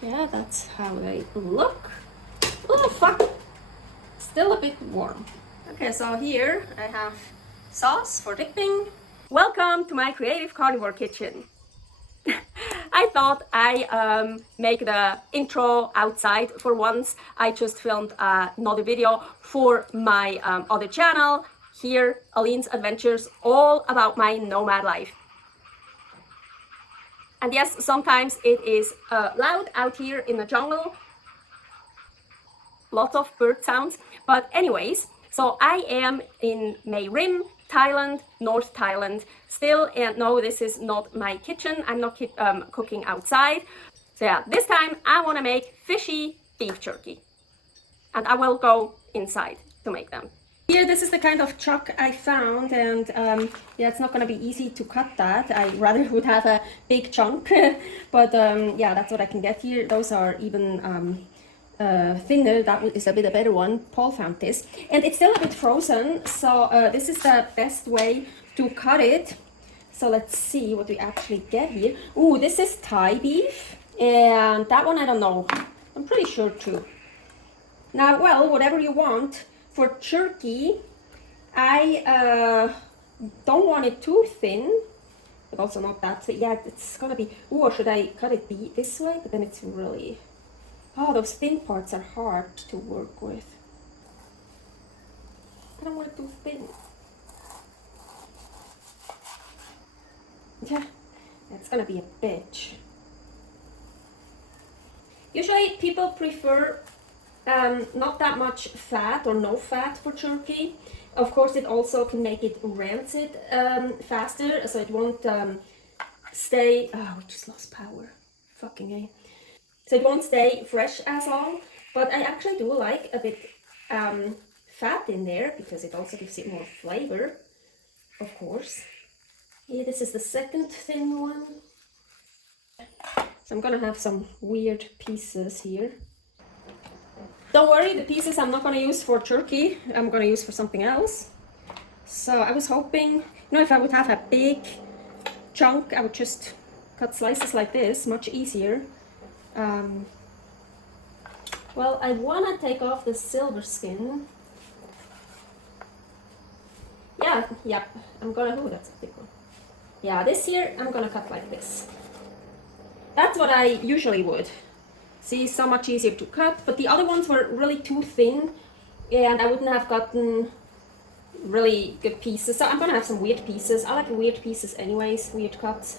Yeah, that's how they look. Oh fuck, still a bit warm. Okay, so here I have sauce for dipping. Welcome to my creative carnivore kitchen. I thought I make the intro outside for once. I just filmed another video for my other channel. Here, Aline's Adventures, all about my nomad life. And yes, sometimes it is loud out here in the jungle. Lots of bird sounds. But anyways, so I am in Mae Rim, Thailand, North Thailand still, and no, this is not my kitchen. I'm not cooking outside. So yeah, this time I want to make fishy beef jerky, and I will go inside to make them. Here, this is the kind of chuck I found, and yeah, it's not going to be easy to cut that. I rather would have a big chunk, but yeah, that's what I can get here. Those are even thinner. That is a bit a better one. Paul found this, and it's still a bit frozen, so this is the best way to cut it. So let's see what we actually get here. Ooh, this is Thai beef, and that one I don't know. I'm pretty sure too. Now, well, whatever you want. For jerky, I don't want it too thin, but also not that thin. Yeah, it's gonna be. Ooh, or should I cut it this way? But then it's really. Oh, those thin parts are hard to work with. I don't want it too thin. Yeah, it's gonna be a bitch. Usually people prefer not that much fat or no fat for jerky. Of course, it also can make it rancid faster, so it won't stay. Oh, we just lost power. Fucking A. So it won't stay fresh as long, but I actually do like a bit fat in there because it also gives it more flavor, of course. Yeah, this is the second thin one. So I'm gonna have some weird pieces here. Don't worry, the pieces I'm not gonna use for jerky, I'm gonna use for something else. So I was hoping, you know, if I would have a big chunk, I would just cut slices like this, much easier. Well, I want to take off the silver skin. Yeah, I'm gonna, oh, that's a big one. Yeah, this here, I'm gonna cut like this. That's what I usually would. See, so much easier to cut, but the other ones were really too thin, and I wouldn't have gotten really good pieces. So I'm gonna have some weird pieces. I like weird pieces anyways, weird cuts.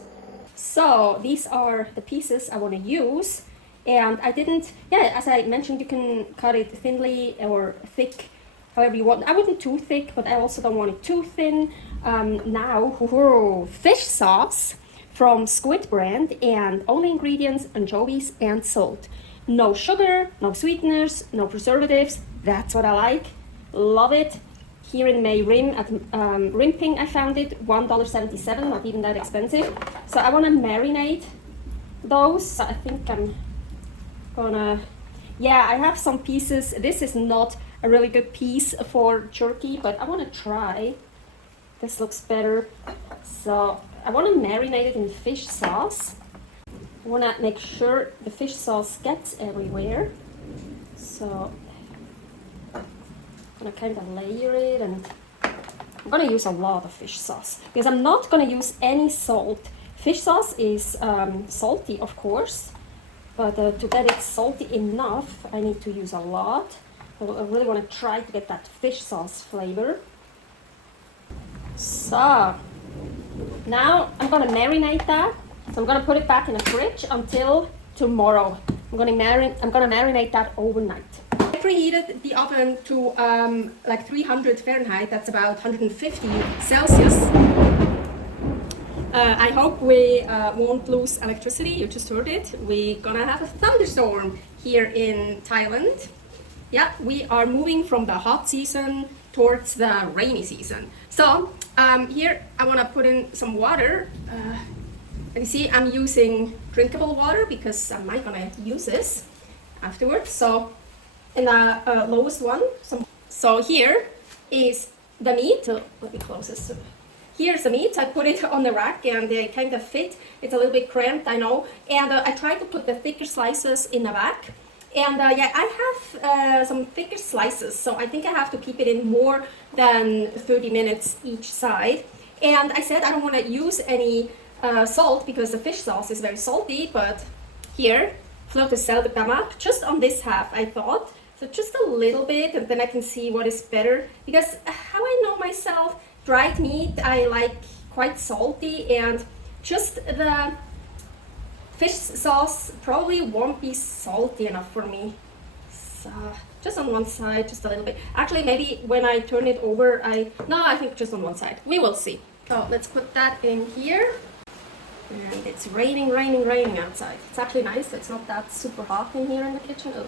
So these are the pieces I want to use, and I didn't, yeah, as I mentioned, you can cut it thinly or thick, however you want. I wouldn't too thick, but I also don't want it too thin. Now, fish sauce from Squid brand, and only ingredients, anchovies and salt. No sugar, no sweeteners, no preservatives. That's what I like. Love it. Here in Mae Rim at Rimping I found it, $1.77, not even that expensive. So I want to marinate those. I think I'm gonna, yeah, I have some pieces. This is not a really good piece for jerky, but I want to try. This looks better. So I want to marinate it in fish sauce. I want to make sure the fish sauce gets everywhere. So I'm gonna kind of layer it, and I'm gonna use a lot of fish sauce because I'm not gonna use any salt. Fish sauce is salty, of course, but to get it salty enough, I need to use a lot. I really want to try to get that fish sauce flavor. So now I'm gonna marinate that. So I'm gonna put it back in the fridge until tomorrow. I'm gonna marinate that overnight. I preheated the oven to like 300 Fahrenheit, that's about 150 Celsius. I hope we won't lose electricity. You just heard it. We're gonna have a thunderstorm here in Thailand. Yeah, we are moving from the hot season towards the rainy season. So here I want to put in some water. And you see I'm using drinkable water because I'm not gonna use this afterwards. So in the lowest one. So here is the meat. Let me close this. here's the meat. I put it on the rack and they kind of fit. It's a little bit cramped, I know. And I try to put the thicker slices in the back. And yeah, I have some thicker slices, so I think I have to keep it in more than 30 minutes each side. And I said I don't want to use any salt because the fish sauce is very salty, but here, float the tamak, just on this half, I thought. So just a little bit, and then I can see what is better. Because how I know myself, dried meat I like quite salty, and just the fish sauce probably won't be salty enough for me. So just on one side, just a little bit. Actually, maybe when I turn it over, no, I think just on one side. We will see. So let's put that in here. And it's raining outside. It's actually nice. It's not that super hot in here in the kitchen. Oh,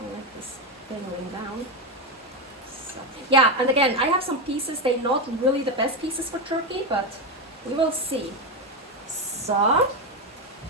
I like this thing going down. So, yeah, and again, I have some pieces. They're not really the best pieces for turkey, but we will see. So,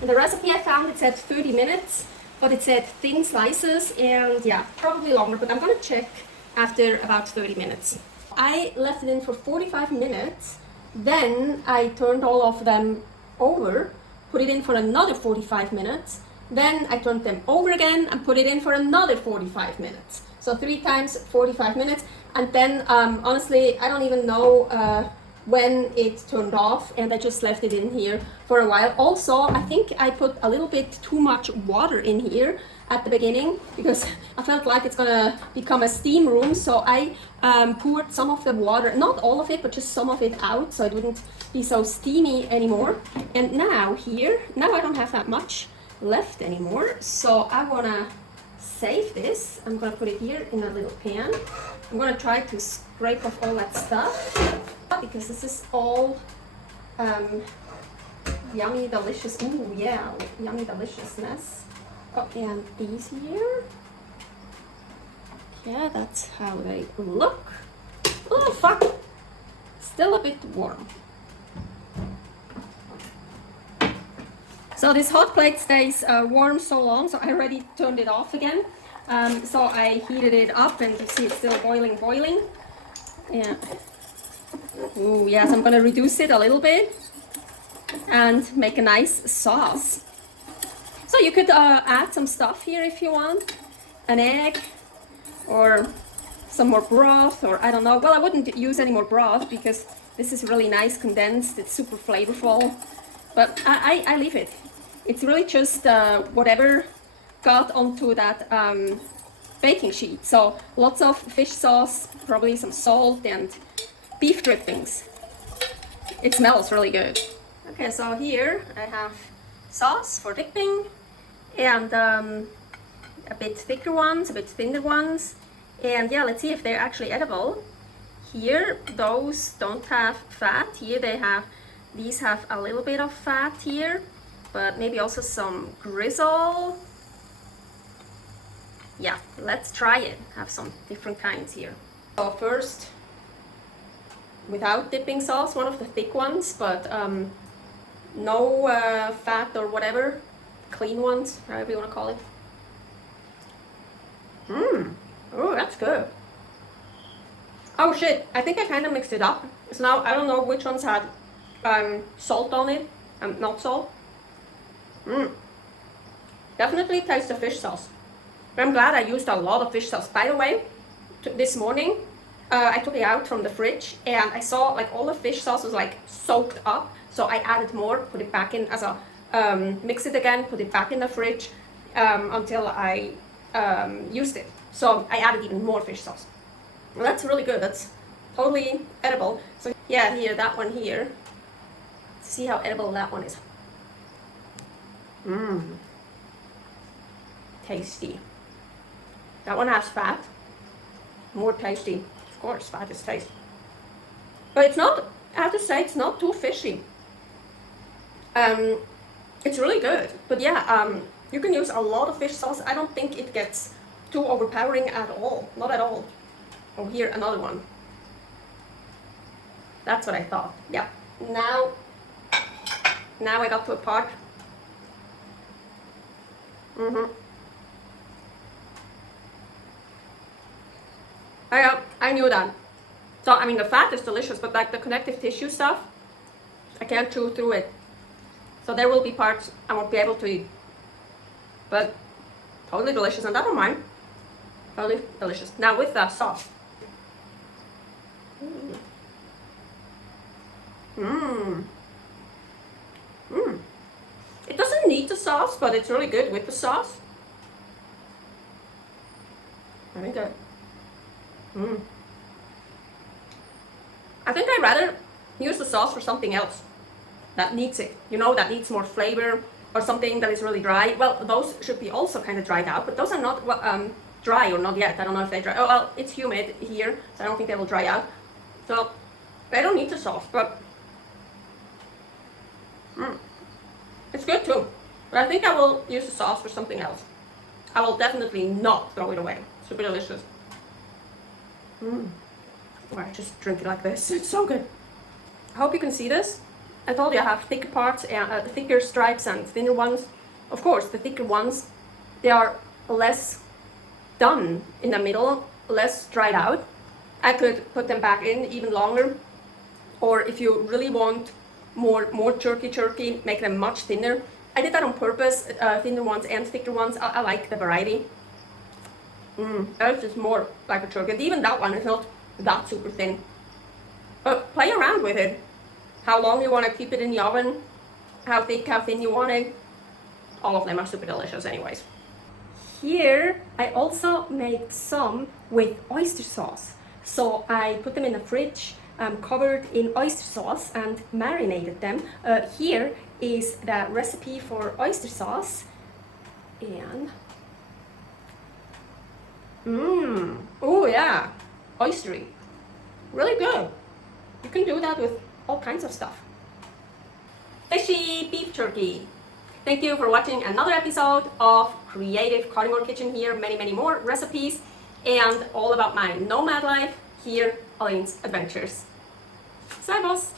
in the recipe I found it said 30 minutes, but it said thin slices, and yeah, probably longer, but I'm gonna check after about 30 minutes. I left it in for 45 minutes, then I turned all of them over, put it in for another 45 minutes, then I turned them over again and put it in for another 45 minutes. So 3 times 45 minutes, and then honestly, I don't even know when it turned off, and I just left it in here for a while. Also, I think I put a little bit too much water in here at the beginning because I felt like it's gonna become a steam room, so I poured some of the water, not all of it, but just some of it out so it wouldn't be so steamy anymore. And now I don't have that much left anymore, so I wanna save this. I'm gonna put it here in a little pan. I'm gonna try to scrape off all that stuff because this is all yummy, delicious. Ooh, yeah, yummy deliciousness. Oh, and these here. Yeah, that's how they look. Oh, fuck. Still a bit warm. So this hot plate stays warm so long, so I already turned it off again. So I heated it up, and you see it's still boiling. Yeah. Ooh, yes, I'm gonna reduce it a little bit and make a nice sauce. So you could add some stuff here if you want, an egg or some more broth, or I don't know. Well, I wouldn't use any more broth because this is really nice condensed. It's super flavorful, but I leave it. It's really just whatever got onto that baking sheet. So lots of fish sauce, probably some salt and beef drippings. It smells really good. Okay, so here I have sauce for dipping, and a bit thicker ones, a bit thinner ones, and yeah, let's see if they're actually edible. Here, those don't have fat. Here these have a little bit of fat here, but maybe also some grizzle. Yeah, let's try it. Have some different kinds here. So first, without dipping sauce, one of the thick ones, but no fat or whatever, clean ones, however you want to call it. Oh, that's good. Oh shit, I think I kind of mixed it up. So now I don't know which ones had salt on it and not salt. Definitely tastes the fish sauce. I'm glad I used a lot of fish sauce. By the way, this morning I took it out from the fridge and I saw like all the fish sauce was like soaked up. So I added more, put it back in as a, mix it again, put it back in the fridge until I used it. So I added even more fish sauce. Well, that's really good. That's totally edible. So yeah, here, that one here. See how edible that one is. Tasty. That one has fat. More tasty. Of course, fat is tasty. But it's not, I have to say, it's not too fishy. It's really good. But yeah, you can use a lot of fish sauce. I don't think it gets too overpowering at all. Not at all. Oh, here, another one. That's what I thought. Yep. Now I got to a part. I knew that. So, I mean, the fat is delicious, but like the connective tissue stuff, I can't chew through it. So there will be parts I won't be able to eat. But totally delicious, and I don't mind. Totally delicious. Now with the sauce. It doesn't need the sauce, but it's really good with the sauce. Very good. I think I'd rather use the sauce for something else that needs it. You know, that needs more flavor, or something that is really dry. Well, those should be also kind of dried out, but those are not dry, or not yet. I don't know if they dry. Oh, well, it's humid here, so I don't think they will dry out. So they don't need the sauce, but it's good too. But I think I will use the sauce for something else. I will definitely not throw it away. Super delicious. Or I just drink it like this. It's so good. I hope you can see this. I told you I have thicker parts, thicker stripes and thinner ones. Of course, the thicker ones, they are less done in the middle, less dried out. I could put them back in even longer. Or if you really want more jerky, make them much thinner. I did that on purpose, thinner ones and thicker ones. I like the variety. That's just more like a jerky. And even that one is not that super thin. But play around with it. How long you want to keep it in the oven, how thick, how thin you want it. All of them are super delicious anyways. Here I also made some with oyster sauce. So I put them in the fridge, covered in oyster sauce and marinated them. Here is the recipe for oyster sauce. And oh yeah, oystery. Really good. You can do that with all kinds of stuff. Fishy beef jerky. Thank you for watching another episode of Creative Carnivore Kitchen here. Many more recipes and all about my nomad life here, Aline's Adventures. Servus!